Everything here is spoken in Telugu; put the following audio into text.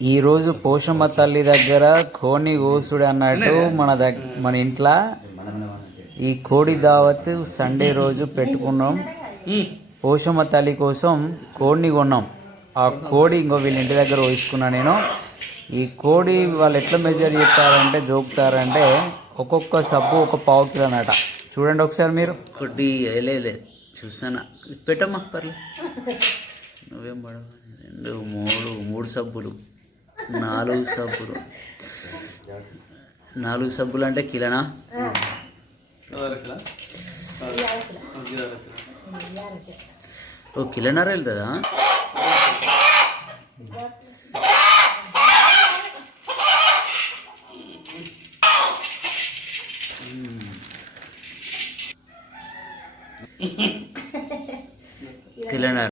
ఈరోజు పోషమ్మ తల్లి దగ్గర కోడిని కోసుడు అన్నట్టు మన ఇంట్లో ఈ కోడి దావత్ సండే రోజు పెట్టుకున్నాం. పోషమ్మ తల్లి కోసం కోడిని కొన్నాం. ఆ కోడి ఇంకో వీళ్ళ ఇంటి దగ్గర వేసుకున్నా నేను. ఈ కోడి వాళ్ళు ఎట్లా మెజర్ చేస్తారంటే జోకుతారంటే ఒక్కొక్క సబ్బు ఒక పావు కిలో అన్నట. చూడండి ఒకసారి మీరు. ఒకటి వేయలేదు చూసానా, పెట్టమ్మా పర్లేదు. నువ్వేం పడవ. 2 3 సబ్బులు, 4 సబ్బులు. 4 సబ్బులు అంటే కిలోనా? ఓ కిలోన్నర వెళ్తుందా? కిలోన్నర.